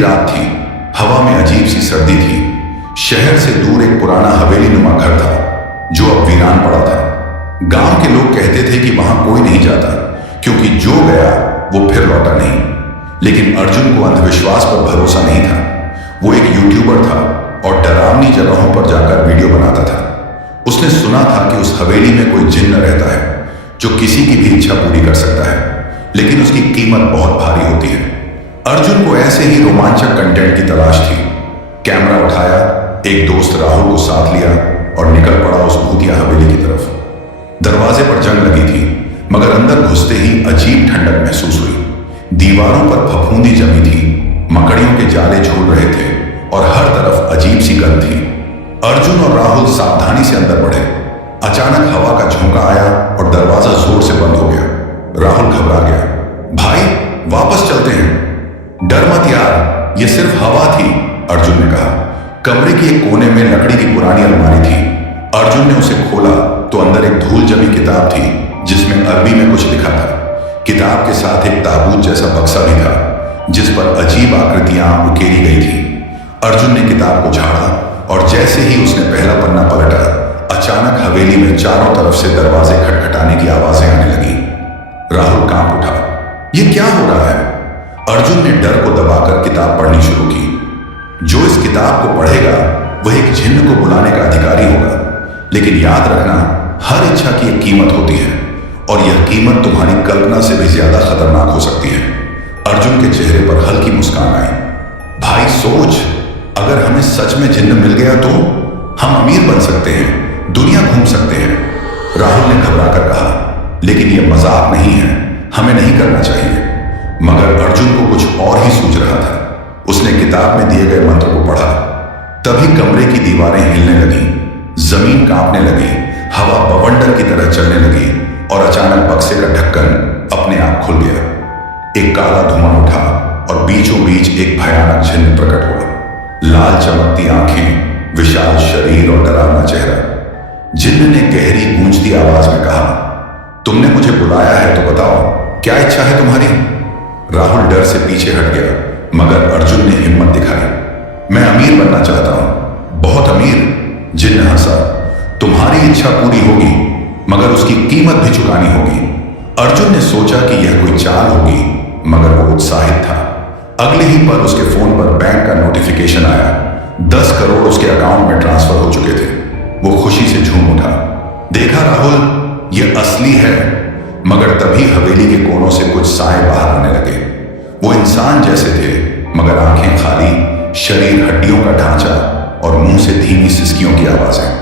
रात थी। हवा में अजीब सी सर्दी थी। शहर से दूर एक पुराना हवेली नुमा घर था जो अब वीरान पड़ा था। गांव के लोग कहते थे कि वहां कोई नहीं जाता क्योंकि जो गया वो फिर लौटा नहीं। लेकिन अर्जुन को अंधविश्वास पर भरोसा नहीं था। वो एक यूट्यूबर था और डरावनी जगहों पर जाकर वीडियो बनाता था। उसने सुना था कि उस हवेली में कोई जिन्न रहता है जो किसी की भी इच्छा पूरी कर सकता है, लेकिन उसकी कीमत बहुत भारी होती है। अर्जुन को ऐसे ही रोमांचक कंटेंट की तलाश थी। कैमरा उठाया, एक दोस्त राहुल को साथ लिया और निकल पड़ा उस भूतिया हवेली की तरफ। दरवाजे पर जंग लगी थी, मगर अंदर घुसते ही अजीब ठंडक महसूस हुई। दीवारों पर फफूंदी जमी थी, मकड़ियों के जाले झूल रहे थे और हर तरफ अजीब सी गंध थी। अर्जुन और राहुल सावधानी से अंदर बढ़े। अचानक हवा का झोंका आया और दरवाजा जोर से बंद हो गया। राहुल घबरा गया। भाई, वापस चलते हैं। डर मत यार, ये सिर्फ हवा थी, अर्जुन ने कहा। कमरे के एक कोने में लकड़ी की पुरानी अलमारी थी। अर्जुन ने उसे खोला तो अंदर एक धूल जमी किताब थी जिसमें अरबी में कुछ लिखा था। किताब के साथ एक ताबूत जैसा बक्सा भी था जिस पर अजीब आकृतियां उकेरी गई थी। अर्जुन ने किताब को झाड़ा और जैसे ही उसने पहला पन्ना पलटा, अचानक हवेली में चारों तरफ से दरवाजे खटखटाने की आवाजें आने लगी। राहुल कांप उठा। ये क्या हो रहा है? अर्जुन ने डर को दबाकर किताब पढ़नी शुरू की। जो इस किताब को पढ़ेगा वह एक जिन्न को बुलाने का अधिकारी होगा, लेकिन याद रखना, हर इच्छा की एक कीमत होती है और यह कीमत तुम्हारी कल्पना से भी ज्यादा खतरनाक हो सकती है। अर्जुन के चेहरे पर हल्की मुस्कान आई। भाई सोच, अगर हमें सच में जिन्न मिल गया तो हम अमीर बन सकते हैं, दुनिया घूम सकते हैं। राहुल ने घबरा कर कहा, लेकिन यह मजाक नहीं है, हमें नहीं करना चाहिए। मगर अर्जुन को कुछ और ही सूझ रहा था। उसने किताब में दिए गए मंत्र को पढ़ा। तभी कमरे की दीवारें हिलने लगी, जमीन कांपने लगी, हवा बवंडर की तरह चलने लगी और अचानक बक्से का ढक्कन अपने आप खुल गया। एक काला धुआं उठा और बीचों बीच एक भयानक जिन्न प्रकट हुआ। लाल चमकती आंखें, विशाल शरीर और डरावना चेहरा। जिन्न ने गहरी गूंजती आवाज में कहा, तुमने मुझे बुलाया है तो बताओ, क्या इच्छा है तुम्हारी? राहुल डर से पीछे हट गया, मगर अर्जुन ने हिम्मत दिखाई। मैं अमीर बनना चाहता हूं, बहुत अमीर। जिन्न हंसा। तुम्हारी इच्छा पूरी होगी, मगर उसकी कीमत भी चुकानी होगी। अर्जुन ने सोचा कि यह कोई चाल होगी, मगर वो उत्साहित था। अगले ही पल उसके फोन पर बैंक का नोटिफिकेशन आया। 10 करोड़ उसके अकाउंट में ट्रांसफर हो चुके थे। वो खुशी से झूम उठा। देखा राहुल, यह असली है। मगर तभी हवेली के कोनों से कुछ साए बाहर आने लगे। वो इंसान जैसे थे, मगर आंखें खाली, शरीर हड्डियों का ढांचा और मुंह से धीमी सिसकियों की आवाजें।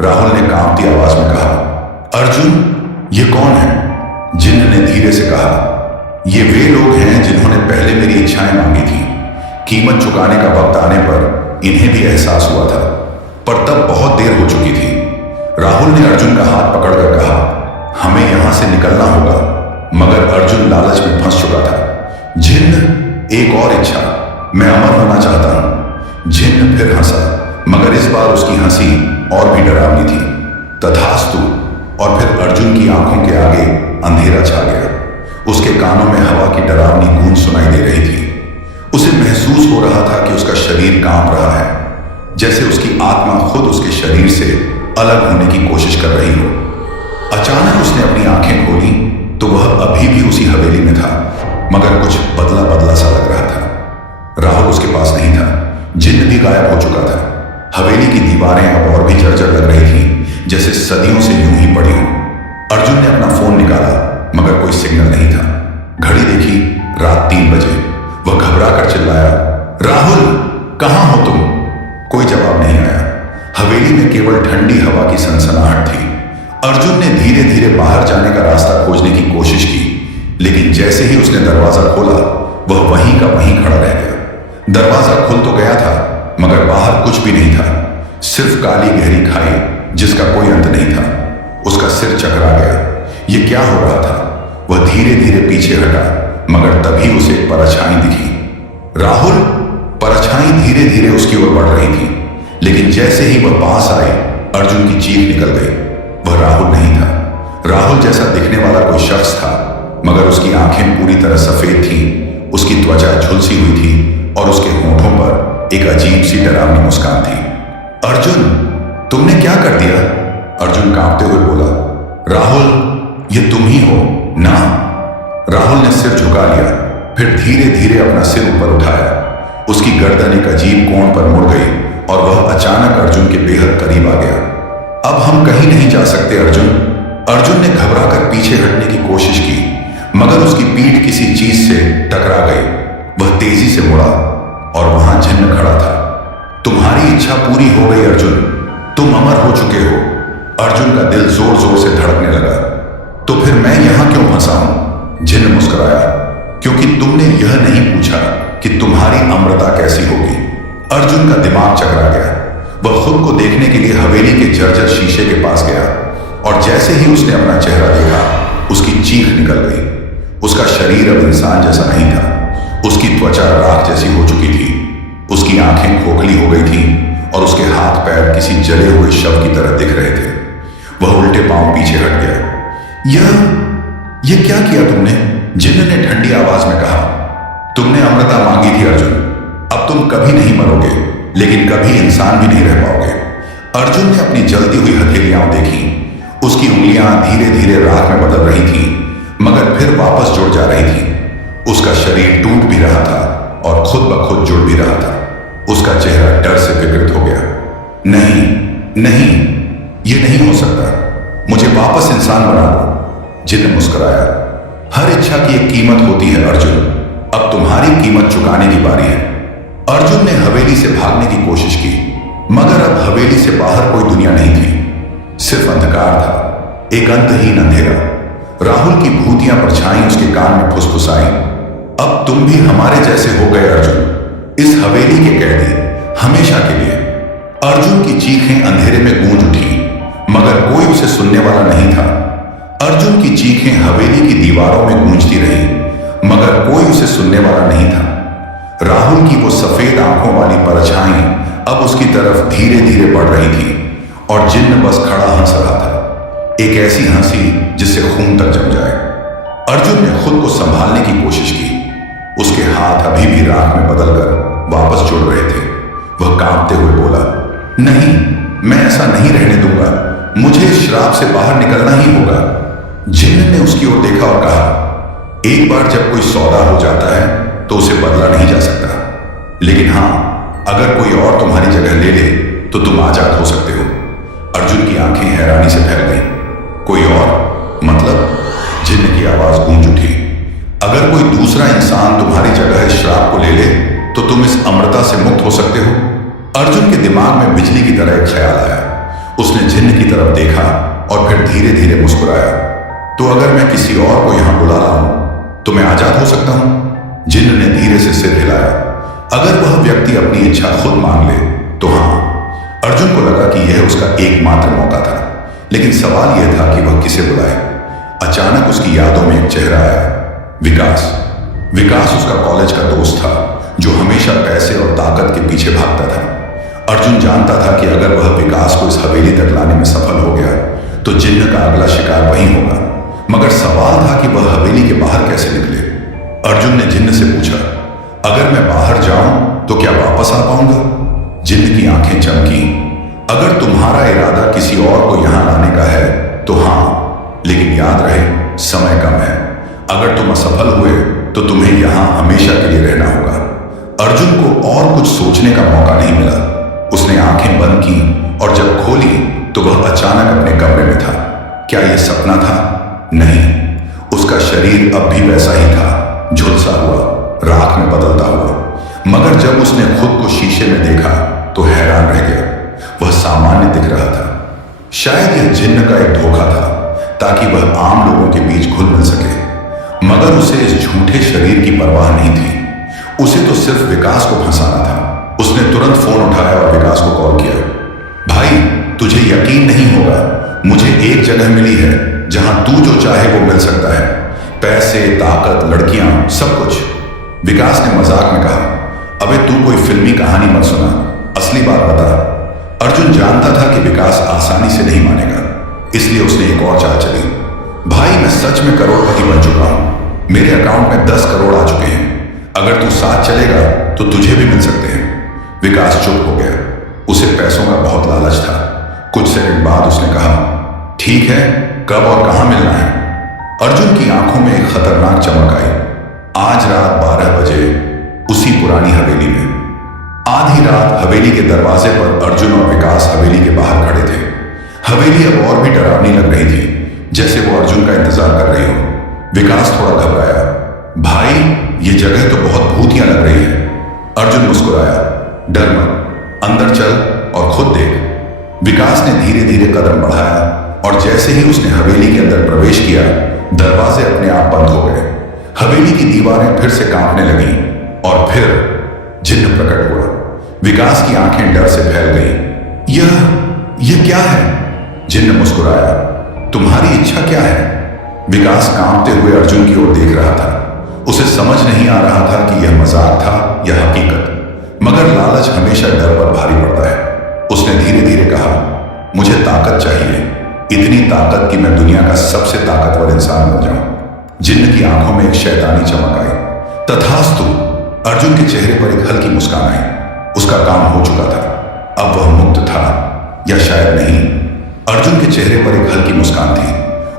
राहुल ने कांपती आवाज में कहा, अर्जुन, ये कौन है? जिन्न ने धीरे से कहा, ये वे लोग हैं जिन्होंने पहले मेरी इच्छाएं मांगी थी। कीमत चुकाने का वक्त आने पर इन्हें भी एहसास हुआ था, पर तब बहुत देर हो चुकी थी। राहुल ने अर्जुन का हाथ पकड़कर कहा, हमें यहां से निकलना होगा। मगर अर्जुन लालच में फंस चुका था। जिन्न, एक और इच्छा, मैं अमर होना चाहता हूं। जिन्न फिर हंसा, मगर इस बार उसकी हंसी और भी डरावनी थी। तथास्तु। और फिर अर्जुन की आंखों के आगे अंधेरा छा गया। उसके कानों में हवा की डरावनी गूंज सुनाई दे रही थी। उसे महसूस हो रहा था कि उसका शरीर कांप रहा है, जैसे उसकी आत्मा खुद उसके शरीर से अलग होने की कोशिश कर रही हो। अचानक उसने अपनी आंखें खोली तो वह अभी भी उसी हवेली में था, मगर कुछ बदला बदला सा लग रहा था। राहुल उसके पास नहीं था। जिन्न भी गायब हो चुका था। हवेली की दीवारें अब और भी जर्जर लग रही थी, जैसे सदियों से यूं ही पड़ी हों। अर्जुन ने अपना फोन निकाला, मगर कोई सिग्नल नहीं था। घड़ी देखी, रात 3 बजे। वह घबरा कर चिल्लाया, राहुल, कहां हो तुम? कोई जवाब नहीं आया। हवेली में केवल ठंडी हवा की सनसनाहट थी। अर्जुन ने धीरे धीरे बाहर जाने का रास्ता खोजने की कोशिश की, लेकिन जैसे ही उसने दरवाजा खोला, वह वहीं का वहीं खड़ा रह गया। दरवाजा खुल तो गया था, मगर बाहर कुछ भी नहीं था, सिर्फ काली गहरी खाई जिसका कोई अंत नहीं था। उसका सिर चकरा गया। यह क्या हो रहा था? वह धीरे धीरे पीछे हटा, मगर तभी उसे एक परछाई दिखी। राहुल! परछाई धीरे धीरे उसकी ओर बढ़ रही थी, लेकिन जैसे ही वह पास आए, अर्जुन की चीख निकल गई। वह राहुल नहीं था। राहुल जैसा दिखने वाला कोई शख्स था, मगर उसकी आंखें पूरी तरह सफेद थीं, उसकी त्वचा झुलसी हुई थी और उसके होठों पर एक अजीब सी डरावनी मुस्कान थी। अर्जुन, तुमने क्या कर दिया? अर्जुन कांपते हुए बोला। राहुल, ये तुम ही हो ना? राहुल ने सिर झुका लिया, फिर धीरे धीरे अपना सिर ऊपर उठाया। उसकी गर्दन एक अजीब कोण पर मुड़ गई और वह अचानक अर्जुन के बेहद करीब आ गया। अब हम कहीं नहीं जा सकते अर्जुन। अर्जुन ने घबराकर पीछे हटने की कोशिश की, मगर उसकी पीठ किसी चीज से टकरा गई। वह तेजी से मुड़ा और वहां जिन्न खड़ा था। तुम्हारी इच्छा पूरी हो गई अर्जुन, तुम अमर हो चुके हो। अर्जुन का दिल जोर जोर से धड़कने लगा। तो फिर मैं यहां क्यों फंसा हूं? जिन्न मुस्कुराया। क्योंकि तुमने यह नहीं पूछा कि तुम्हारी अमरता कैसी होगी। अर्जुन का दिमाग चकरा गया। वह खुद को देखने के लिए हवेली के जर्जर शीशे के पास गया और जैसे ही उसने अपना चेहरा देखा, उसकी चीख निकल गई। उसका शरीर अब इंसान जैसा नहीं था। उसकी त्वचा राख जैसी हो चुकी थी, उसकी आंखें खोखली हो गई थीं और उसके हाथ पैर किसी जले हुए शव की तरह दिख रहे थे। वह उल्टे पांव पीछे हट गया। यह क्या किया तुमने? जिन्न ने ठंडी आवाज में कहा। तुमने अमरता मांगी थी अर्जुन। अब तुम कभी नहीं मरोगे, लेकिन कभी इंसान भी नहीं रह पाओगे। अर्जुन ने अपनी जलती हुई हथेलियां देखी। उसकी उंगलियां धीरे धीरे राख में बदल रही थीं, मगर फिर वापस जुड़ जा रही थी। उसका शरीर टूट भी रहा था और खुद ब खुद जुड़ भी रहा था। उसका चेहरा डर से विकृत हो गया। नहीं नहीं, यह नहीं हो सकता। मुझे वापस इंसान बना दो। जिन्न मुस्कुराया। हर इच्छा की एक कीमत होती है अर्जुन। अब तुम्हारी कीमत चुकाने की बारी है। अर्जुन ने हवेली से भागने की कोशिश की, मगर अब हवेली से बाहर कोई दुनिया नहीं थी। सिर्फ अंधकार था, एक अंतहीन अंधेरा। राहुल की भूतियां परछाई उसके कान में फुसफुसाई। अब तुम भी हमारे जैसे हो गए अर्जुन, इस हवेली के कैदी, हमेशा के लिए। अर्जुन की चीखें अंधेरे में गूंज उठी, मगर कोई उसे सुनने वाला नहीं था। अर्जुन की चीखें हवेली की दीवारों में गूंजती रही, मगर कोई उसे सुनने वाला नहीं था। राहुल की वो सफेद आंखों वाली परछाई अब उसकी तरफ धीरे धीरे बढ़ रही थी और जिन्न बस खड़ा हंस रहा था, एक ऐसी हंसी जिससे खून तक जम जाए। अर्जुन ने खुद को संभालने की कोशिश की। उसके हाथ अभी भी राख में बदलकर वापस जुड़ रहे थे। वह कांपते हुए बोला, नहीं, मैं ऐसा नहीं रहने दूंगा। मुझे इस श्राप से बाहर निकलना ही होगा। जिन्न ने उसकी ओर देखा और कहा, एक बार जब कोई सौदा हो जाता है तो उसे बदला नहीं जा सकता, लेकिन हां, अगर कोई और तुम्हारी जगह ले ले तो तुम आजाद हो सकते हो। अर्जुन की आंखें हैरानी से फैल गईं। कोई और? मतलब? जिन्न की आवाज गूंज उठी। अगर कोई दूसरा इंसान तुम्हारी जगह इस श्राप को ले ले तो तुम इस अमरता से मुक्त हो सकते हो। अर्जुन के दिमाग में बिजली की तरह एक ख्याल आया। उसने जिन्न की तरफ देखा और फिर धीरे धीरे मुस्कुराया। तो अगर मैं किसी और को यहां बुला लाऊं तो मैं आजाद हो सकता हूं? जिन्न ने धीरे से सिर हिलाया। अगर वह व्यक्ति अपनी इच्छा खुद मांग ले तो हां। अर्जुन को लगा कि यह उसका एकमात्र मौका था, लेकिन सवाल यह था कि वह किसे बुलाए। अचानक उसकी यादों में एक चेहरा आया, विकास। विकास उसका कॉलेज का दोस्त था जो हमेशा पैसे और ताकत के पीछे भागता था। अर्जुन जानता था कि अगर वह विकास को इस हवेली तक लाने में सफल हो गया तो जिन्न का अगला शिकार वही होगा। मगर सवाल था कि वह हवेली के बाहर कैसे निकले। अर्जुन ने जिन्न से पूछा, अगर मैं बाहर जाऊं तो क्या वापस आ पाऊंगा? जिन्न की आंखें चमकी। अगर तुम्हारा इरादा किसी और को यहां लाने का है तो हां, लेकिन याद रहे, समय कम है। अगर तुम असफल हुए तो तुम्हें यहां हमेशा के लिए रहना होगा। अर्जुन को और कुछ सोचने का मौका नहीं मिला। उसने आंखें बंद की और जब खोली तो वह अचानक अपने कमरे में था। क्या यह सपना था? नहीं, उसका शरीर अब भी वैसा ही था, झुलसा हुआ, राख में बदलता हुआ। मगर जब उसने खुद को शीशे में देखा तो हैरान रह गया। वह सामान्य दिख रहा था। शायद यह जिन्न का एक धोखा था ताकि वह आम लोगों के बीच घुल मिल सके, मगर उसे इस झूठे शरीर की परवाह नहीं थी। उसे तो सिर्फ विकास को फंसाना था। उसने तुरंत फोन उठाया और विकास को कॉल किया। भाई, तुझे यकीन नहीं होगा, मुझे एक जगह मिली है जहां तू जो चाहे वो मिल सकता है। पैसे, ताकत, लड़कियां, सब कुछ। विकास ने मजाक में कहा, अबे तू कोई फिल्मी कहानी मत सुना, असली बात बता। अर्जुन जानता था कि विकास आसानी से नहीं मानेगा, इसलिए उसने एक और चाल चली। भाई, मैं सच में करोड़पति बन चुका हूं। मेरे अकाउंट में 10 करोड़ आ चुके हैं। अगर तू साथ चलेगा तो तुझे भी मिल सकते हैं। विकास चुप हो गया। उसे पैसों का बहुत लालच था। कुछ सेकंड बाद उसने कहा, ठीक है, कब और कहां मिलना है? अर्जुन की आंखों में एक खतरनाक चमक आई। आज रात 12 बजे उसी पुरानी हवेली में। आधी रात हवेली के दरवाजे पर अर्जुन और विकास हवेली के बाहर खड़े थे। हवेली अब और भी डरावनी लग रही थी, जैसे वो अर्जुन का इंतजार कर रही हो। विकास थोड़ा घबराया। भाई, ये जगह तो बहुत भूतिया लग रही है। अर्जुन मुस्कुराया। डर मत, अंदर चल और खुद देख। विकास ने धीरे धीरे कदम बढ़ाया और जैसे ही उसने हवेली के अंदर प्रवेश किया, दरवाजे अपने आप बंद हो गए। हवेली की दीवारें फिर से कांपने लगीं और फिर जिन्न प्रकट हुआ। विकास की आंखें डर से फैल गईं। यह क्या है? जिन्न मुस्कुराया। तुम्हारी इच्छा क्या है? विकास कांपते हुए अर्जुन की ओर देख रहा था। उसे समझ नहीं आ रहा था कि यह मजाक था या हकीकत, मगर लालच हमेशा डर पर भारी पड़ता है। उसने धीरे धीरे कहा, मुझे ताकत चाहिए, इतनी ताकत कि मैं दुनिया का सबसे ताकतवर इंसान बन जाऊं। जिन्न की आंखों में एक शैतानी चमक आई। तथास्तु। अर्जुन के चेहरे पर एक हल्की मुस्कान आई। उसका काम हो चुका था। अब वह मुक्त था, या शायद नहीं। अर्जुन के चेहरे पर एक हल्की मुस्कान थी।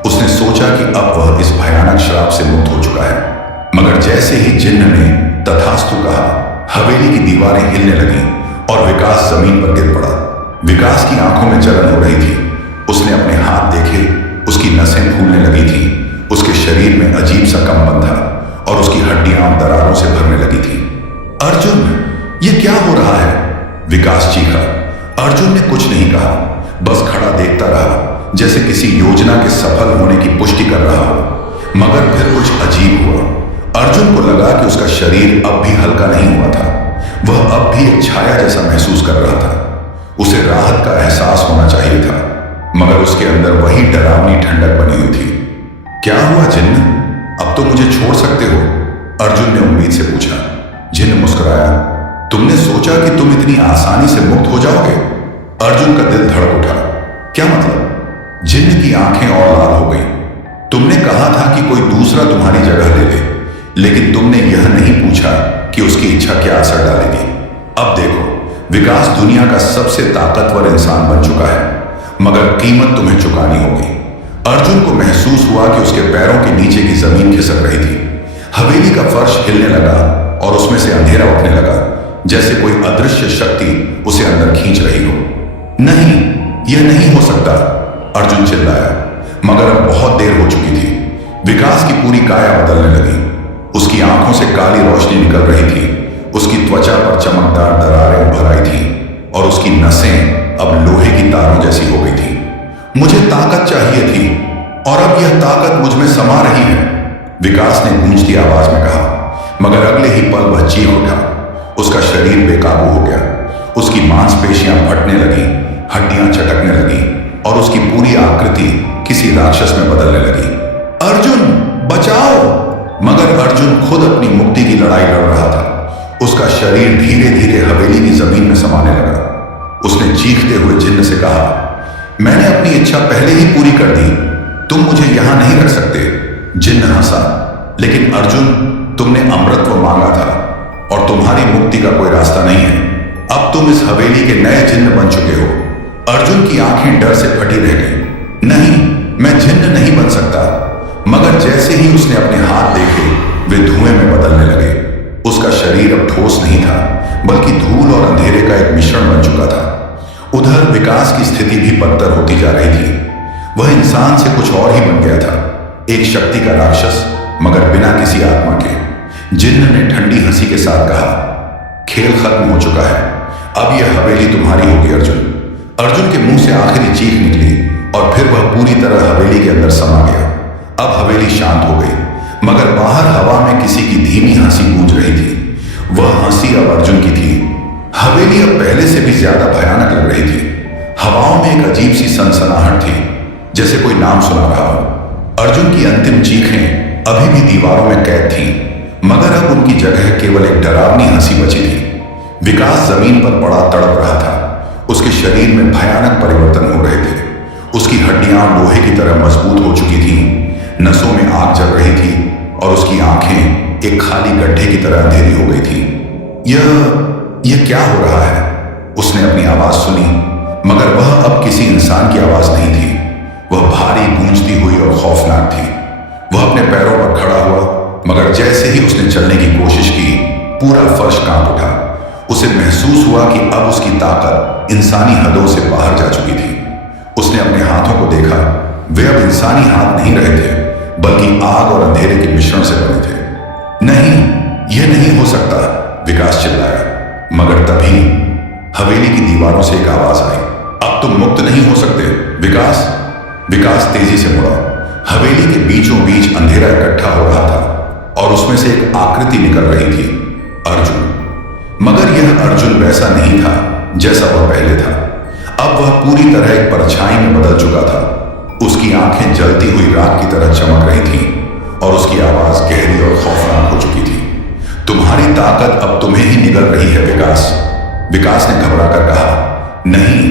उसने सोचा कि अब वह इस भयानक श्राप से मुक्त हो चुका है। मगर जैसे ही जिन्न ने तथास्तु कहा, हवेली की दीवारें हिलने लगीं और विकास जमीन पर गिर पड़ा। विकास की आंखों में जलन हो रही थी। उसने अपने हाथ देखे, उसकी नसें फूलने लगी थीं। उसके शरीर में अजीब सा कंपन था और उसकी हड्डियां दरारों से भरने लगी थीं। अर्जुन, ये क्या हो रहा है? विकास चीखा। अर्जुन ने कुछ नहीं कहा, बस खड़ा देखता रहा, जैसे किसी योजना के सफल होने की पुष्टि कर रहा हो। मगर फिर कुछ अजीब हुआ। अर्जुन को लगा कि उसका शरीर अब भी हल्का नहीं हुआ था। वह अब भी एक छाया जैसा महसूस कर रहा था। उसे राहत का एहसास होना चाहिए था, मगर उसके अंदर वही डरावनी ठंडक बनी हुई थी। क्या हुआ जिन्न? अब तो मुझे छोड़ सकते हो? अर्जुन ने उम्मीद से पूछा। जिन्न मुस्कुराया। तुमने सोचा कि तुम इतनी आसानी से मुक्त हो जाओगे? अर्जुन का दिल धड़क उठा। क्या मतलब? जिन्न की आंखें और लाल हो गईं। तुमने कहा था कि कोई दूसरा तुम्हारी जगह ले ले, लेकिन तुमने यह नहीं पूछा कि उसकी इच्छा क्या असर डालेगी। अब देखो, विकास दुनिया का सबसे ताकतवर इंसान बन चुका है, मगर कीमत तुम्हें चुकानी होगी। अर्जुन को महसूस हुआ कि उसके पैरों के नीचे की जमीन खिसक रही थी। हवेली का फर्श हिलने लगा और उसमें से अंधेरा उठने लगा, जैसे कोई अदृश्य शक्ति उसे अंदर खींच रही हो। नहीं, यह नहीं हो सकता, अर्जुन चिल्लाया। मगर अब बहुत देर हो चुकी थी। विकास की पूरी काया बदलने लगी। उसकी आंखों से काली रोशनी निकल रही थी। उसकी त्वचा पर चमकदार दरारें उभर आई थी और उसकी नसें अब लोहे की तारों जैसी हो गई थी। मुझे ताकत चाहिए थी और अब यह ताकत मुझ में समा रही है, विकास ने गूंजती आवाज में कहा। मगर अगले ही पल वह चीख उठा। उसका शरीर बेकाबू हो गया। उसकी मांसपेशियां फटने लगी, हड्डियां चटकने लगी और उसकी पूरी आकृति किसी राक्षस में बदलने लगी। अर्जुन, बचाओ! मगर अर्जुन खुद अपनी मुक्ति की लड़ाई लड़ रहा था। उसका शरीर धीरे धीरे हवेली की जमीन में समाने लगा। उसने चीखते हुए जिन्न से कहा, मैंने अपनी इच्छा पहले ही पूरी कर दी, तुम मुझे यहां नहीं रख सकते। जिन्न हंसा। लेकिन अर्जुन, तुमने अमृतत्व मांगा था और तुम्हारी मुक्ति का कोई रास्ता नहीं है। अब तुम इस हवेली के नए जिन्न बन चुके हो। अर्जुन की आंखें डर से फटी रह गईं। नहीं, मैं जिन्न नहीं बन सकता। मगर जैसे ही उसने अपने हाथ देखे, वे धुएं में बदलने लगे। उसका शरीर अब ठोस नहीं था, बल्कि धूल और अंधेरे का एक मिश्रण बन चुका था। उधर विकास की स्थिति भी बदतर होती जा रही थी। वह इंसान से कुछ और ही बन गया था, एक शक्ति का राक्षस, मगर बिना किसी आत्मा के। जिन्न ने ठंडी हंसी के साथ कहा, खेल खत्म हो चुका है, अब यह हवेली तुम्हारी होगी अर्जुन। अर्जुन के मुंह से आखिरी चीख निकली और फिर वह पूरी तरह हवेली के अंदर समा गया। अब हवेली शांत हो गई, मगर बाहर हवा में किसी की धीमी हंसी गूंज रही थी। वह हंसी अब अर्जुन की थी। हवेली अब पहले से भी ज्यादा भयानक लग रही थी। हवाओं में एक अजीब सी सनसनाहट थी, जैसे कोई नाम सुना रहा हो। अर्जुन की अंतिम चीखें अभी भी दीवारों में कैद थीं, मगर अब उनकी जगह केवल एक डरावनी हंसी बची थी। विकास जमीन पर पड़ा तड़प रहा था। उसके शरीर में भयानक परिवर्तन हो रहे थे। उसकी हड्डियां लोहे की तरह मजबूत हो चुकी थीं, नसों में आग जल रही थी और उसकी आंखें एक खाली गड्ढे की तरह अंधेरी हो गई थी। यह क्या हो रहा है? उसने अपनी आवाज सुनी, मगर वह अब किसी इंसान की आवाज नहीं थी। वह भारी, गूंजती हुई और खौफनाक थी। वह अपने पैरों पर खड़ा हुआ, मगर जैसे ही उसने चलने की कोशिश की, पूरा फर्श कांप उठा। उसे महसूस हुआ कि अब उसकी ताकत इंसानी हदों से बाहर जा चुकी थी। उसने अपने हाथों को देखा। वे अब इंसानी हाथ नहीं रहे थे, बल्कि आग और अंधेरे के मिश्रण से बने थे। नहीं, यह नहीं हो सकता, विकास चिल्लाया। मगर तभी हवेली की दीवारों से एक आवाज आई, अब तुम मुक्त नहीं हो सकते, विकास। विकास तेजी से मुड़ा। हवेली के बीचों बीच अंधेरा इकट्ठा हो रहा था और उसमें से एक आकृति निकल रही थी, अर्जुन। मगर यह अर्जुन वैसा नहीं था जैसा वह पहले था। अब वह पूरी तरह एक परछाई में बदल चुका था। उसकी आंखें जलती हुई राख की तरह चमक रही थीं और उसकी आवाज गहरी और खौफनाक हो चुकी थी। तुम्हारी ताकत अब तुम्हें ही निगल रही है, विकास। विकास ने घबराकर कहा, नहीं,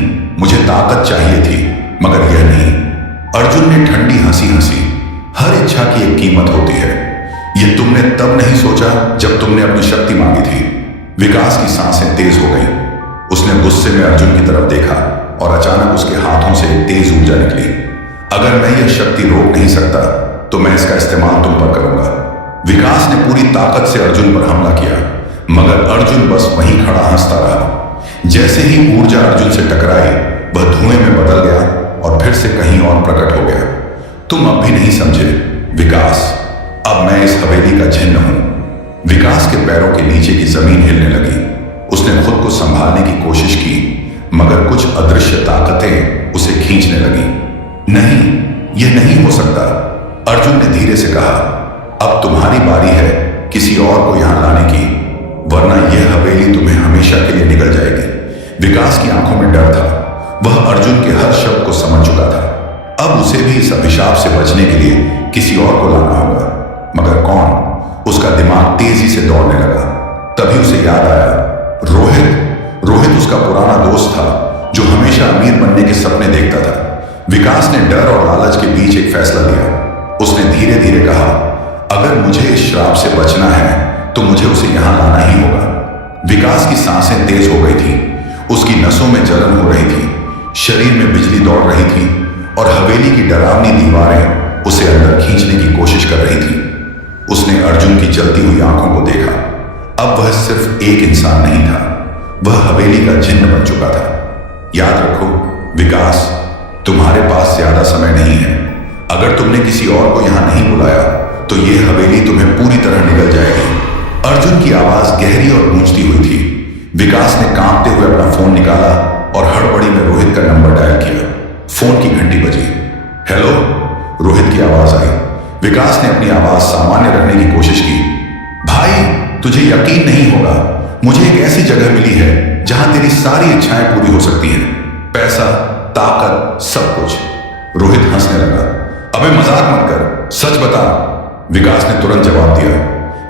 मुझे ताकत चाहिए थी, मगर यह नहीं। अर्जुन ने ठंडी हंसी हंसी। हर इच्छा की एक कीमत होती है। यह तुमने तब नहीं सोचा जब तुमने अपनी शक्ति मांगी थी। विकास की सांसें तेज हो गईं। उसने गुस्से में अर्जुन की तरफ देखा और अचानक उसके हाथों से एक तेज ऊर्जा निकली। अगर मैं यह शक्ति रोक नहीं सकता तो मैं इसका इस्तेमाल तुम पर करूंगा। विकास ने पूरी ताकत से अर्जुन पर हमला किया, मगर अर्जुन बस वहीं खड़ा हंसता रहा। जैसे ही ऊर्जा अर्जुन से टकराई, वह धुएं में बदल गया और फिर से कहीं और प्रकट हो गया। तुम अब भी नहीं समझे, विकास। अब मैं इस हवेली का चिन्ह हूं। विकास के पैरों के नीचे की जमीन हिलने लगी। उसने खुद को संभालने की कोशिश की, मगर कुछ अदृश्य ताकतें उसे खींचने लगी। नहीं, यह नहीं हो सकता, अर्जुन ने धीरे से कहा। अब तुम्हारी बारी है किसी और को यहां लाने की, वरना यह हवेली तुम्हें हमेशा के लिए निगल जाएगी। विकास की आंखों में डर था। वह अर्जुन के हर शब्द को समझ चुका था। अब उसे भी इस अभिशाप से बचने के लिए किसी और को लाना होगा, मगर कौन? उसका दिमाग तेजी से दौड़ने लगा। तभी उसे याद आया, रोहित उसका पुराना दोस्त था जो हमेशा अमीर बनने के सपने देखता था। विकास ने डर और लालच के बीच एक फैसला लिया। उसने धीरे धीरे कहा, अगर मुझे इस श्राप से बचना है तो मुझे उसे यहां लाना ही होगा। विकास की सांसें तेज हो गई थी। उसकी नसों में जलन हो रही थी, शरीर में बिजली दौड़ रही थी और हवेली की डरावनी दीवारें उसे अंदर खींचने की कोशिश कर रही थी। उसने अर्जुन की जलती हुई आंखों को देखा। अब वह सिर्फ एक इंसान नहीं था, वह हवेली का चिन्ह बन चुका था। याद रखो विकास, तुम्हारे पास ज्यादा समय नहीं है। अगर तुमने किसी और को यहां नहीं बुलाया तो यह हवेली तुम्हें पूरी तरह निगल जाएगी। अर्जुन की आवाज गहरी और गूंजती हुई थी। विकास ने कांपते हुए अपना फोन निकाला और हड़बड़ी में रोहित का नंबर डायल किया। फोन की घंटी बजी। हेलो, रोहित की आवाज आई। विकास ने अपनी आवाज सामान्य रखने की कोशिश की। भाई, तुझे यकीन नहीं होगा, मुझे एक ऐसी जगह मिली है जहां तेरी सारी इच्छाएं पूरी हो सकती हैं। पैसा, ताकत, सब कुछ। रोहित हंसने लगा। अबे मजाक मत कर, सच बता। विकास ने तुरंत जवाब दिया,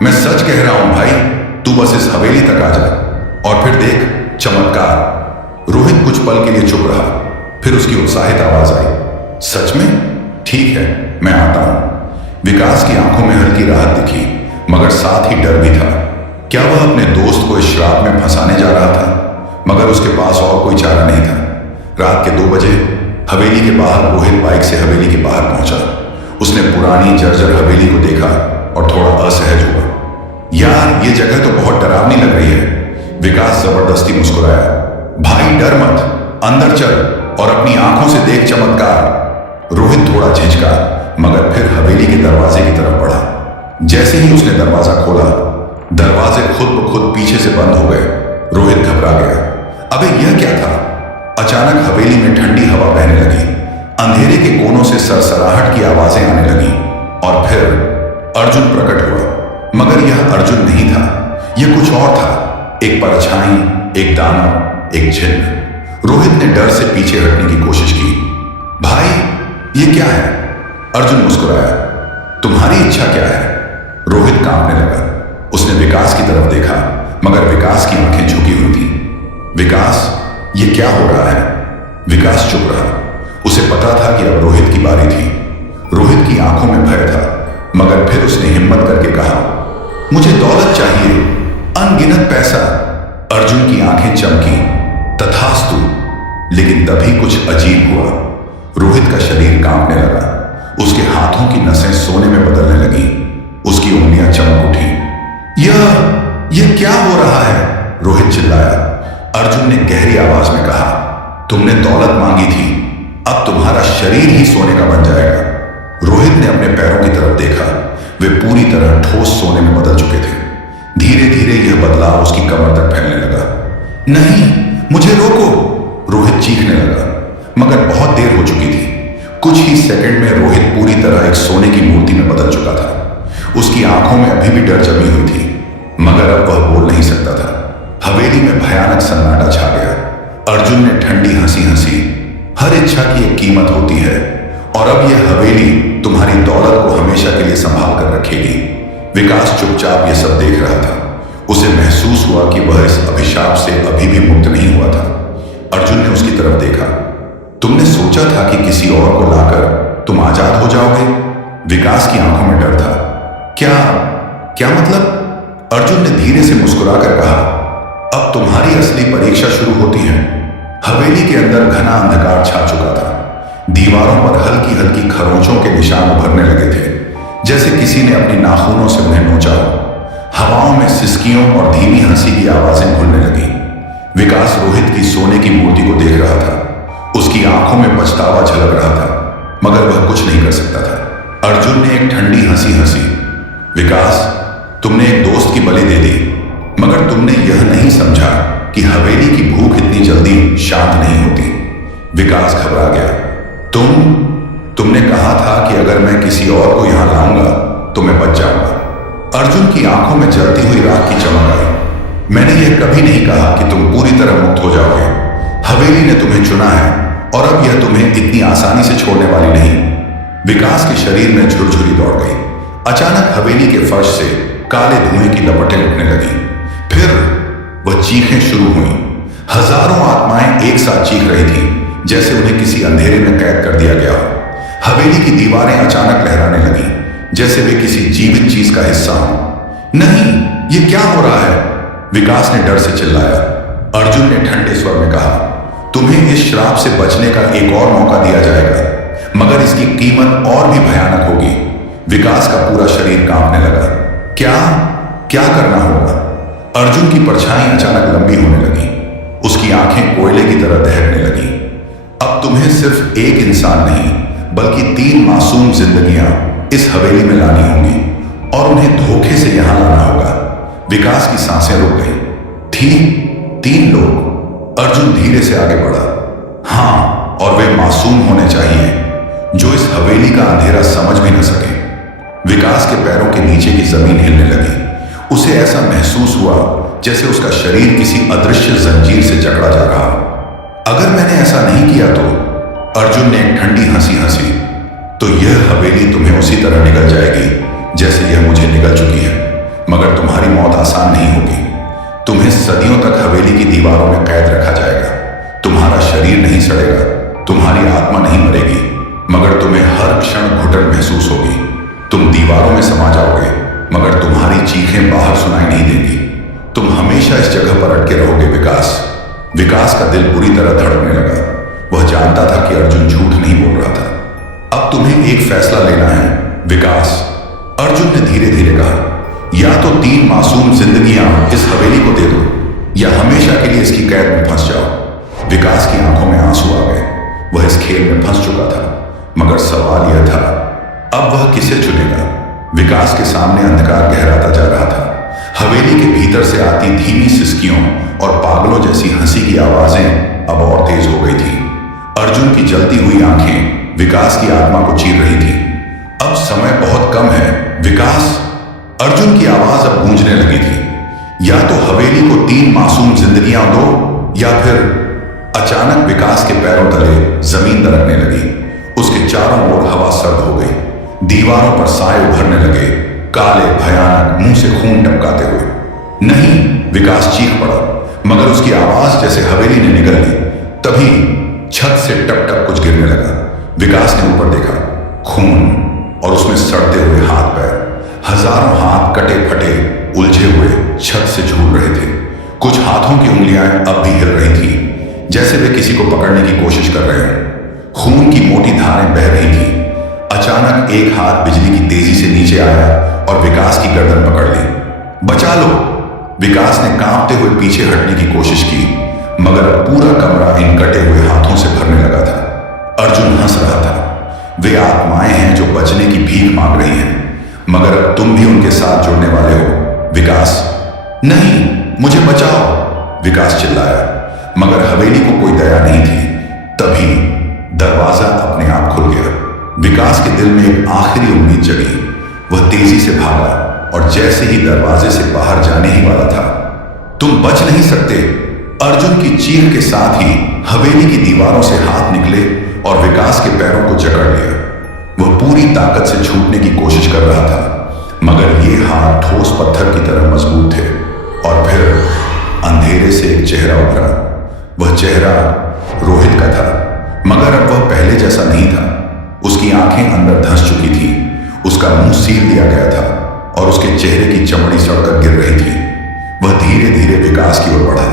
मैं सच कह रहा हूं भाई, तू बस इस हवेली तक आ जा और फिर देख चमत्कार। रोहित कुछ पल के लिए चुप रहा, फिर उसकी उत्साहित आवाज आई, सच में? ठीक है, मैं आता हूं। विकास की आंखों में हल्की राहत दिखी, मगर साथ ही डर भी था। क्या वह अपने दोस्त को इस श्राप में फंसाने जा रहा था? मगर उसके पास और कोई चारा नहीं था। रात के 2 बजे हवेली के बाहर रोहित बाइक से हवेली के बाहर पहुंचा। उसने पुरानी जर्जर हवेली को देखा और थोड़ा असहज हुआ। यार, ये जगह तो बहुत डरावनी लग रही है। विकास जबरदस्ती मुस्कुराया। भाई डर मत, अंदर चल और अपनी आंखों से देख चमत्कार। रोहित थोड़ा झिझका, मगर फिर हवेली के दरवाजे की तरफ बढ़ा। जैसे ही उसने दरवाजा खोला, दरवाजे खुद ब खुद पीछे से बंद हो गए। रोहित घबरा गया। अबे यह क्या था? अचानक हवेली में ठंडी हवा बहने लगी। अंधेरे के कोनों से सरसराहट की आवाजें आने लगी और फिर अर्जुन प्रकट हुआ। मगर यह अर्जुन नहीं था, यह कुछ और था। एक परछाई, एक दानव, एक चिन्ह। रोहित ने डर से पीछे हटने की कोशिश की। भाई, ये क्या है? अर्जुन मुस्कुराया। तुम्हारी इच्छा क्या है? रोहित कांपने लगा। उसने विकास की तरफ देखा, मगर विकास की आंखें झुकी हुई थी। विकास, ये क्या हो रहा है? विकास चुप रहा। उसे पता था कि अब रोहित की बारी थी। रोहित की आंखों में भय था, मगर फिर उसने हिम्मत करके कहा, मुझे दौलत चाहिए, अनगिनत पैसा। अर्जुन की आंखें चमकी। तथास्तु। लेकिन तभी कुछ अजीब हुआ। रोहित का शरीर कांपने लगा। उसके हाथों की नसें सोने में बदलने लगी। उसकी उंगलियां चमक उठी। यह क्या हो रहा है? रोहित चिल्लाया। अर्जुन ने गहरी आवाज में कहा, तुमने दौलत मांगी थी, अब तुम्हारा शरीर ही सोने का बन जाएगा। रोहित ने अपने पैरों की तरफ देखा। वे पूरी तरह ठोस सोने में बदल चुके थे। धीरे धीरे यह बदलाव उसकी कमर तक फैलने लगा। नहीं, मुझे रोको, रोहित चीखने लगा। मगर बहुत देर हो चुकी थी। कुछ ही सेकंड में रोहित पूरी तरह एक सोने की मूर्ति में बदल चुका था। उसकी आंखों में अभी भी डर जमी हुई थी, मगर अब वह बोल नहीं सकता था। हवेली में भयानक सन्नाटा छा गया। अर्जुन ने ठंडी हंसी हंसी। हर इच्छा की एक कीमत होती है, और अब यह हवेली तुम्हारी दौलत को हमेशा के लिए संभाल कर रखेगी। विकास चुपचाप यह सब देख रहा था। उसे महसूस हुआ कि वह इस अभिशाप से अभी भी मुक्त नहीं हुआ था। अर्जुन ने उसकी तरफ देखा। तुमने सोचा था कि किसी और को लाकर तुम आजाद हो जाओगे? विकास की आंखों में डर था। क्या मतलब? अर्जुन ने धीरे से मुस्कुराकर कहा, अब तुम्हारी असली परीक्षा शुरू होती है। हवेली के अंदर घना अंधकार छा चुका था। दीवारों पर हल्की हल्की खरोंचों के निशान उभरने लगे थे, जैसे किसी ने अपनी नाखूनों से उन्हें नोचा हो। हवाओं में सिसकियों और धीमी हंसी की आवाजें घुलने लगी। विकास रोहित की सोने की मूर्ति को देख रहा था। उसकी आंखों में पछतावा झलक रहा था, मगर वह कुछ नहीं कर सकता था। अर्जुन ने एक ठंडी हंसी हंसी। विकास, तुमने एक दोस्त की बलि दे दी, मगर तुमने यह नहीं समझा कि हवेली की भूख इतनी जल्दी शांत नहीं होती। विकास घबरा गया। तुमने कहा था कि अगर मैं किसी और को यहां लाऊंगा तो मैं बच जाऊंगा। अर्जुन की आंखों में जलती हुई राख की चमक आई। मैंने यह कभी नहीं कहा कि तुम पूरी तरह मुक्त हो जाओगे। हवेली ने तुम्हें चुना है, और अब यह तुम्हें इतनी आसानी से छोड़ने वाली नहीं। विकास के शरीर में झुरझुरी दौड़ गई। अचानक हवेली के फर्श से काले धुएं की लपटें उठने लगी। फिर वह चीखें शुरू हुई। हजारों आत्माएं एक साथ चीख रही थीं, जैसे उन्हें किसी अंधेरे में कैद कर दिया गया हो। हवेली की दीवारें अचानक लहराने लगी, जैसे वे किसी जीवित चीज का हिस्सा हो। नहीं, ये क्या हो रहा है? विकास ने डर से चिल्लाया। अर्जुन ने ठंडे स्वर में कहा, तुम्हें इस श्राप से बचने का एक और मौका दिया जाएगा, मगर इसकी कीमत और भी भयानक होगी। विकास का पूरा शरीर कांपने लगा। क्या करना होगा? अर्जुन की परछाई अचानक लंबी होने लगी। उसकी आंखें कोयले की तरह दहकने लगी। अब तुम्हें सिर्फ एक इंसान नहीं, बल्कि 3 मासूम जिंदगियां इस हवेली में लानी होंगी, और उन्हें धोखे से यहां लाना होगा। विकास की सांसें रुक गई। 3 लोग। अर्जुन धीरे से आगे बढ़ा। हाँ, और वे मासूम होने चाहिए, जो इस हवेली का अंधेरा समझ भी न सके। विकास के पैरों के नीचे की जमीन हिलने लगी। उसे ऐसा महसूस हुआ जैसे उसका शरीर किसी अदृश्य जंजीर से जकड़ा जा रहा हो। अगर मैंने ऐसा नहीं किया तो? अर्जुन ने एक ठंडी हंसी हंसी। तो यह हवेली तुम्हें उसी तरह निगल जाएगी जैसे यह मुझे निगल चुकी है, मगर तुम्हारी मौत आसान नहीं होगी। तुम्हें सदियों तक हवेली की दीवारों में कैद रखा जाएगा। तुम्हारा शरीर नहीं सड़ेगा, तुम्हारी आत्मा नहीं मरेगी, मगर तुम्हें हर क्षण घुटन महसूस होगी। तुम दीवारों में समा जाओगे, मगर तुम्हारी चीखें बाहर सुनाई नहीं देंगी। तुम हमेशा इस जगह पर अटके रहोगे। विकास का दिल बुरी तरह धड़कने लगा। वह जानता था कि अर्जुन झूठ नहीं बोल रहा था। अब तुम्हें एक फैसला लेना है, विकास, अर्जुन ने धीरे धीरे कहा। या तो 3 मासूम जिंदगियां इस हवेली को दे दो, या हमेशा के लिए इसकी कैद में फंस जाओ। विकास की आंखों में आंसू आ गए। वह इस खेल में फंस चुका था, मगर सवाल यह था, अब वह किसे चुनेगा? विकास के सामने अंधकार गहराता जा रहा था। हवेली के भीतर से आती धीमी सिसकियों और पागलों जैसी हंसी की आवाजें अब और तेज हो गई थी। अर्जुन की जलती हुई आंखें विकास की आत्मा को चीर रही थी। अब समय बहुत कम है, विकास, अर्जुन की आवाज अब गूंजने लगी थी। या तो हवेली को 3 मासूम जिंदगियां दो, या फिर अचानक विकास के पैरों तले जमीन दरकने लगी। उसके चारों ओर हवा सर्द हो गई। दीवारों पर साए उभरने लगे, काले, भयानक, मुंह से खून टपकाते हुए। नहीं, विकास चीख पड़ा, मगर उसकी आवाज जैसे हवेली ने निगल ली। तभी छत से टप टप कुछ गिरने लगा। विकास ने ऊपर देखा, खून, और उसमें सड़ते हुए हाथ पैर। हजारों हाथ कटे फटे उलझे हुए छत से झूल रहे थे। कुछ हाथों की उंगलियां अब भी हिल रही थी, जैसे वे किसी को पकड़ने की कोशिश कर रहे हों। खून की मोटी धारें बह रही थी। अचानक एक हाथ बिजली की तेजी से नीचे आया और विकास की गर्दन पकड़ ली। बचा लो! विकास ने कांपते हुए पीछे हटने की कोशिश की, मगर पूरा कमरा इन कटे हुए हाथों से भरने लगा था। अर्जुन हंस रहा था। वे आत्माएं हैं जो बचने की भीख मांग रही हैं, मगर अब तुम भी उनके साथ जुड़ने वाले हो। विकास, नहीं, मुझे बचाओ! विकास चिल्लाया, मगर हवेली को कोई दया नहीं थी। तभी दरवाजा अपने आप खुल गया। विकास के दिल में एक आखिरी उम्मीद जगी। वह तेजी से भागा और जैसे ही दरवाजे से बाहर जाने ही वाला था, तुम बच नहीं सकते! अर्जुन की चीख के साथ ही हवेली की दीवारों से हाथ निकले और विकास के पैरों को जकड़ लिया। वह पूरी ताकत से छूटने की कोशिश कर रहा था, मगर ये हाथ ठोस पत्थर की तरह मजबूत थे। और फिर अंधेरे से एक चेहरा उभरा। वह चेहरा रोहित का था, मगर अब वह पहले जैसा नहीं था। उसकी आंखें अंदर धंस चुकी थी, उसका मुंह सील दिया गया था और उसके चेहरे की चमड़ी सड़कर गिर रही थी। वह धीरे धीरे विकास की ओर बढ़ा।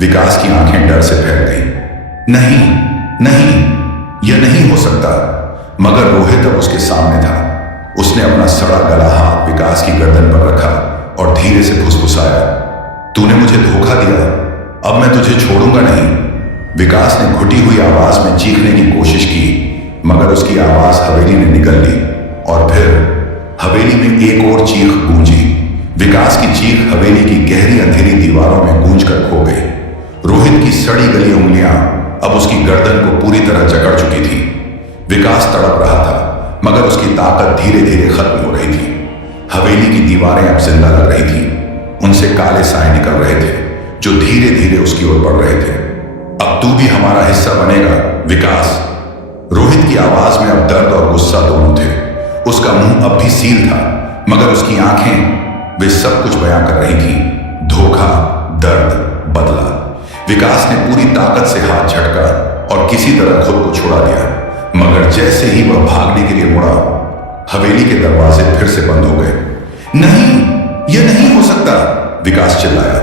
विकास की आंखें डर से फैल गईं। नहीं, नहीं, यह नहीं हो सकता! मगर रोहित अब उसके सामने था। उसने अपना सड़ा गला हाथ विकास की गर्दन पर रखा और धीरे से फुसफुसाया, तूने मुझे धोखा दिया, अब मैं तुझे छोड़ूंगा नहीं। विकास ने घुटी हुई आवाज में चीखने की कोशिश की, मगर उसकी आवाज हवेली में निकल ली और फिर हवेली में एक और चीख गूंजी। विकास की चीख हवेली की गहरी अंधेरी दीवारों में गूंजकर खो गई। रोहित की सड़ी गली उंगलियां अब उसकी गर्दन को पूरी तरह जकड़ चुकी थी। विकास तड़प रहा था, मगर उसकी ताकत धीरे धीरे खत्म हो रही थी। हवेली की दीवारें अब जिंदा लग रही थी। उनसे काले साए निकल रहे थे, जो धीरे धीरे उसकी ओर बढ़ रहे थे। अब तू भी हमारा हिस्सा बनेगा, विकास! रोहित की आवाज में अब दर्द और गुस्सा दोनों थे। उसका मुंह अब भी सील था, मगर उसकी आंखें वे सब कुछ बयां कर रही थीं। धोखा, दर्द, बदला। विकास ने पूरी ताकत से हाथ झटका और किसी तरह खुद को छुड़ा लिया, मगर जैसे ही वह भागने के लिए मुड़ा, हवेली के दरवाजे फिर से बंद हो गए। नहीं, यह नहीं हो सकता! विकास चिल्लाया।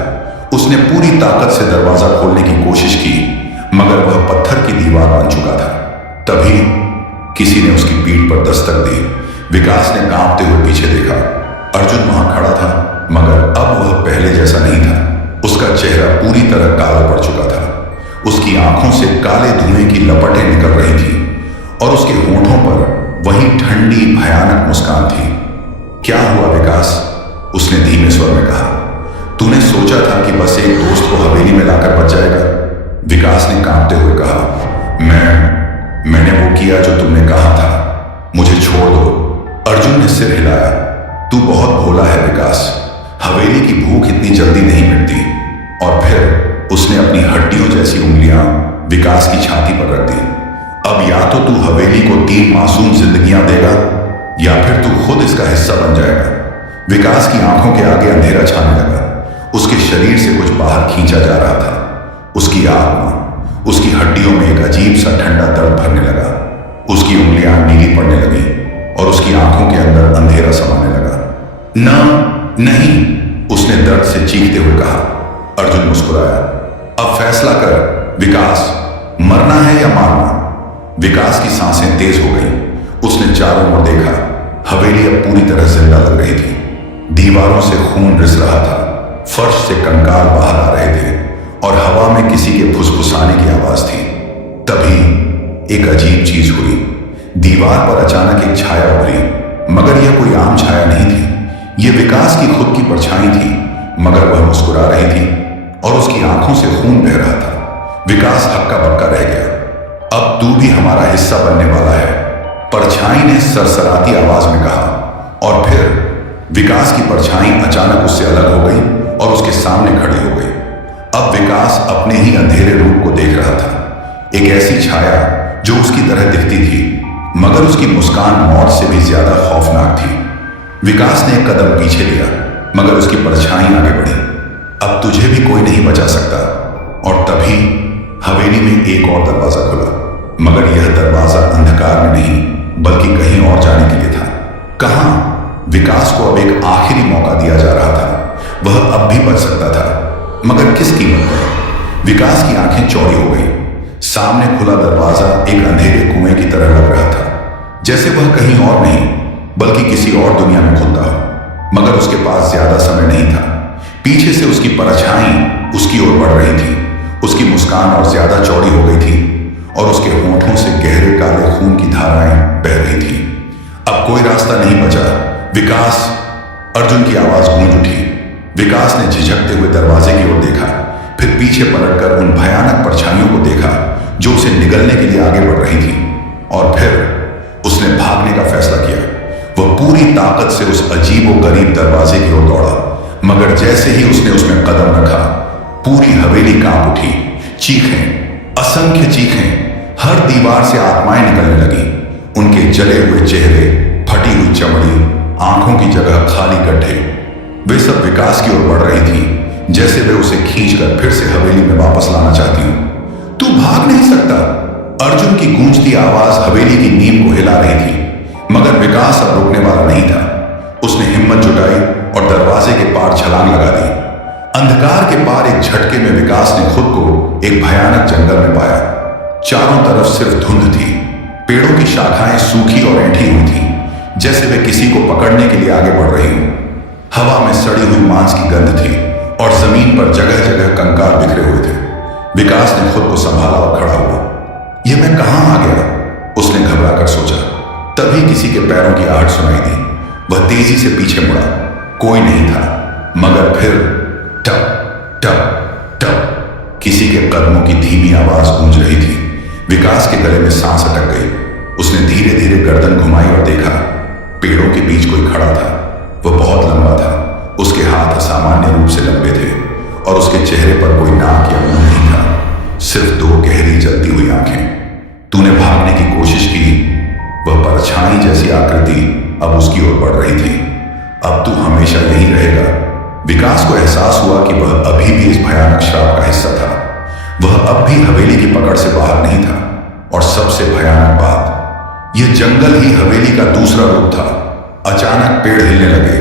उसने पूरी ताकत से दरवाजा खोलने की कोशिश की, मगर वह पत्थर की दीवार बन चुका था। तभी किसी ने उसकी पीठ पर दस्तक दी। विकास ने कांपते हुए पीछे देखा। अर्जुन वहां खड़ा था, मगर अब वह पहले जैसा नहीं था। उसका चेहरा पूरी तरह काला पड़ चुका था। उसकी आंखों से काले धुएं की लपटें निकल रही थी और उसके होठों पर वही ठंडी भयानक मुस्कान थी। क्या हुआ विकास? उसने धीमे स्वर में कहा। तूने सोचा था कि बस एक दोस्त को हवेली में लाकर बच जाएगा? विकास ने कांपते हुए कहा। मैंने वो किया जो तुमने कहा था। मुझे छोड़ दो। अर्जुन ने सिर हिलाया। तू बहुत भोला है विकास। हवेली की भूख इतनी जल्दी नहीं मिटती। और फिर उसने अपनी हड्डियों जैसी उंगलियां विकास की छाती पर रख दी। अब या तो तू हवेली को 3 मासूम जिंदगियां देगा, या फिर तू खुद इसका हिस्सा बन जाएगा। विकास की आंखों के आगे अंधेरा छाने लगा। उसके शरीर से कुछ बाहर खींचा जा रहा था। उसकी आत्मा, उसकी हड्डियों में एक अजीब सा ठंडा दर्द भरने लगा। उसकी उंगलियां नीली पड़ने लगी और उसकी आंखों के अंदर अंधेरा समाने लगा। ना, नहीं, उसने दर्द से चीखते हुए कहा। अर्जुन मुस्कुराया। अब फैसला कर विकास, मरना है या मारना? विकास की सांसें तेज हो गई। उसने चारों ओर देखा। हवेली अब पूरी तरह जिंदा लग रही थी। दीवारों से खून रिस रहा था, फर्श से कंकाल बाहर आ रहे थे और हवा में किसी के फुसफुसाने की आवाज थी। तभी एक अजीब चीज हुई। दीवार पर अचानक एक छाया उभरी, मगर यह कोई आम छाया नहीं थी। यह विकास की खुद की परछाई थी, मगर वह मुस्कुरा रही थी और उसकी आंखों से खून बह रहा था। विकास हक्का बक्का रह गया। अब तू भी हमारा हिस्सा बनने वाला है, परछाई ने सरसराती आवाज में कहा। और फिर विकास की परछाई अचानक उससे अलग हो गई और उसके सामने खड़ी हो गई। अब विकास अपने ही अंधेरे रूप को देख रहा था। एक ऐसी छाया जो उसकी तरह दिखती थी, मगर उसकी मुस्कान मौत से भी ज्यादा खौफनाक थी। विकास ने एक कदम पीछे लिया, मगर उसकी परछाई आगे बढ़ी। अब तुझे भी कोई नहीं बचा सकता। और तभी हवेली में एक और दरवाजा खुला, मगर यह दरवाजा अंधकार में नहीं, बल्कि कहीं और जाने के लिए था। कहां? विकास को अब एक आखिरी मौका दिया जा रहा था। वह अब भी बच सकता था, मगर किस कीमत पर। विकास की आंखें चौड़ी हो गई। सामने खुला दरवाजा एक अंधेरे कुएं की तरह लग रहा था, जैसे वह कहीं और नहीं बल्कि किसी और दुनिया में खुदा हो। मगर उसके पास ज्यादा समय नहीं था। पीछे से उसकी परछाई उसकी ओर बढ़ रही थी। उसकी मुस्कान और ज्यादा चौड़ी हो गई थी और उसके होंठों से गहरे काले खून की धाराएं बह रही थी। अब कोई रास्ता नहीं बचा। विकास, अर्जुन की आवाज गूंज उठी। विकास ने झिझकते हुए दरवाजे की ओर देखा, फिर पीछे पलटकर उन भयानक परछाइयों को देखा जो उसे निगलने के लिए आगे बढ़ रही थी। और फिर उसने भागने का फैसला किया। वह पूरी ताकत से उस अजीब व गरीब दरवाजे की ओर दौड़ा, मगर जैसे ही उसने उसमें कदम रखा, पूरी हवेली कांप उठी। चीखें, असंख्य चीखें, हर दीवार से आत्माएं निकलने लगी। उनके जले हुए चेहरे, फटी हुई चमड़ी, आंखों की जगह खाली गड्ढे, वे सब विकास की ओर बढ़ रही थी, जैसे वे उसे खींचकर फिर से हवेली में वापस लाना चाहती हूं। तू भाग नहीं सकता। अर्जुन की गूंजती आवाज हवेली की नींव को हिला रही थी, मगर विकास अब रुकने वाला नहीं था। उसने हिम्मत जुटाई और दरवाजे के पार छलांग लगा दी। अंधकार के पार एक झटके में विकास ने खुद को एक भयानक जंगल में पाया। चारों तरफ सिर्फ धुंध थी। पेड़ों की शाखाएं सूखी और ऐंठी हुई थी, जैसे वे किसी को पकड़ने के लिए आगे बढ़ रही हों। हवा में सड़ी हुई मांस की गंध थी और जमीन पर जगह जगह कंकाल बिखरे हुए थे। विकास ने खुद को संभाला और खड़ा हुआ। यह मैं कहां आ गया, उसने घबराकर सोचा। तभी किसी के पैरों की आहट सुनाई दी। वह तेजी से पीछे मुड़ा। कोई नहीं था, मगर फिर टप टप टप किसी के कदमों की धीमी आवाज गूंज रही थी। विकास के गले में सांस अटक गई। उसने धीरे धीरे गर्दन घुमाई और देखा, पेड़ों के बीच कोई खड़ा था। वह बहुत लंबा था। उसके हाथ असामान्य रूप से लंबे थे और उसके चेहरे पर कोई नाक या मुंह नहीं था, सिर्फ दो गहरी जलती हुई आंखें। तूने भागने की कोशिश की। वह परछाई जैसी आकृति अब उसकी ओर बढ़ रही थी। अब तू हमेशा यहीं रहेगा। विकास को एहसास हुआ कि वह अभी भी इस भयानक श्राप का हिस्सा था। वह अब भी हवेली की पकड़ से बाहर नहीं था। और सबसे भयानक बात, यह जंगल ही हवेली का दूसरा रूप था। अचानक पेड़ हिलने लगे।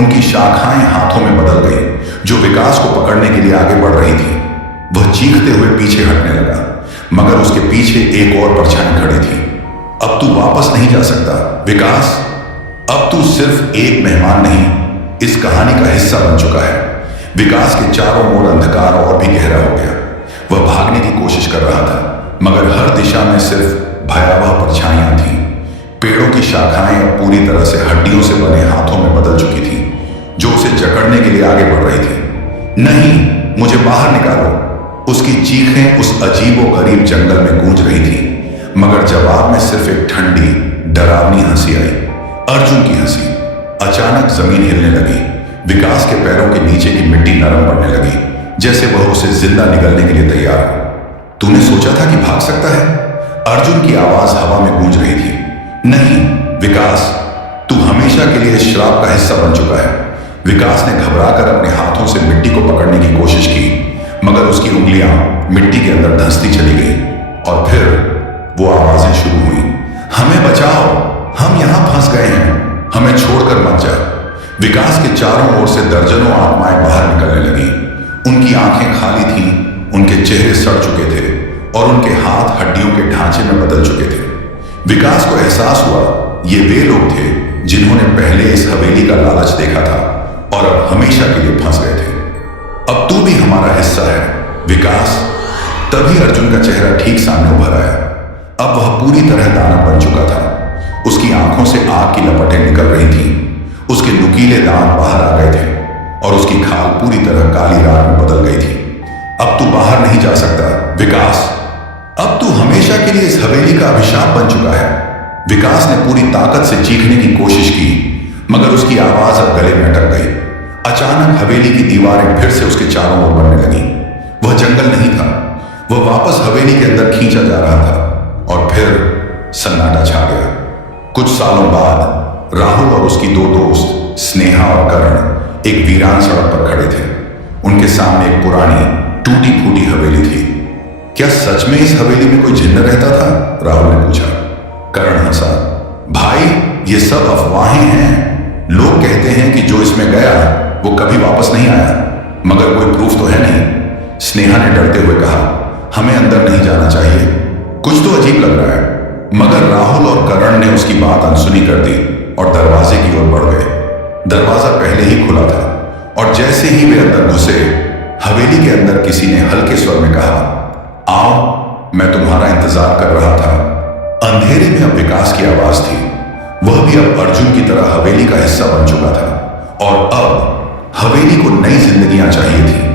उनकी शाखाएं हाथों में बदल गई। जो विकास को पकड़ने के लिए आगे बढ़ रही थी, वह चीखते हुए पीछे हटने लगा, मगर उसके पीछे एक और परछाई खड़ी थी। अब तू वापस नहीं जा सकता विकास। अब तू सिर्फ एक मेहमान नहीं, इस कहानी का हिस्सा बन चुका है। विकास के चारों ओर अंधकार और भी गहरा हो गया। वह भागने की कोशिश कर रहा था, मगर हर दिशा में सिर्फ भयावह परछाइयां थीं। पेड़ों की शाखाएं अब पूरी तरह से हड्डियों से बने हाथों में बदल चुकी थी, जो उसे जकड़ने के लिए आगे बढ़ रही थी। नहीं, मुझे बाहर निकालो। उसकी चीखें उस अजीबो गरीब जंगल में गूंज रही थी, मगर जवाब में सिर्फ एक ठंडी, डरावनी हंसी आई। अर्जुन की हंसी। अचानक जमीन हिलने लगी। विकास के पैरों के नीचे की मिट्टी नरम पड़ने लगी, जैसे वह उसे जिंदा निगलने के लिए तैयार हो। तूने सोचा था कि भाग सकता है? अर्जुन की आवाज हवा में गूंज रही थी। नहीं विकास, तू हमेशा के लिए इस श्राप का हिस्सा बन चुका है। विकास ने घबराकर अपने हाथों से मिट्टी को पकड़ने की कोशिश की, मगर उसकी उंगलियां मिट्टी के अंदर धंसती चली गई। और फिर वो आवाजें शुरू हुई। हमें बचाओ, हम यहां फंस गए हैं, हमें छोड़कर मत जा। विकास के चारों ओर से दर्जनों आत्माएं बाहर निकलने लगी। उनकी आंखें खाली थीं, उनके चेहरे सड़ चुके थे और उनके हाथ हड्डियों के ढांचे में बदल चुके थे। विकास को एहसास हुआ, ये वे लोग थे जिन्होंने पहले इस हवेली का लालच देखा था और अब हमेशा के लिए फंस गए थे। अब तू भी हमारा हिस्सा है विकास। तभी अर्जुन का चेहरा ठीक सामने उभर आया। अब वह पूरी तरह दानव बन चुका था। उसकी आंखों से आग की लपटें निकल रही थीं। उसके नुकीले दांत बाहर आ गए थे और उसकी खाल पूरी तरह काली राख में बदल गई थी। अब तू बाहर नहीं जा सकता विकास। अब तू हमेशा के लिए इस हवेली का अभिशाप बन चुका है। विकास ने पूरी ताकत से चीखने की कोशिश की, मगर उसकी आवाज अब गले में अटक गई। अचानक हवेली की दीवारें फिर से उसके चारों ओर बनने लगी। वह जंगल नहीं था, वह वापस हवेली के अंदर खींचा जा रहा था। और फिर सन्नाटा छा गया। कुछ सालों बाद राहुल और उसकी दो दोस्त स्नेहा और करण एक वीरान सड़क पर खड़े थे। उनके सामने एक पुरानी टूटी फूटी हवेली थी। क्या सच में इस हवेली में कोई जिन्न रहता था? राहुल ने पूछा। करण हंसा। भाई, ये सब अफवाहें हैं। लोग कहते हैं कि जो इसमें गया वो कभी वापस नहीं आया, मगर कोई प्रूफ तो है नहीं। स्नेहा ने डरते हुए कहा, हमें अंदर नहीं जाना चाहिए, कुछ तो अजीब लग रहा है। मगर राहुल और करण ने उसकी बात अनसुनी कर दी और दरवाजे की ओर बढ़ गए। दरवाजा पहले ही खुला था और जैसे ही वे अंदर घुसे, हवेली के अंदर किसी ने हल्के स्वर में कहा, आओ, मैं तुम्हारा इंतजार कर रहा था। अंधेरे में अब विकास की आवाज थी। वह भी अब अर्जुन की तरह हवेली का हिस्सा बन चुका था और अब हवेली को नई जिंदगियां चाहिए थी।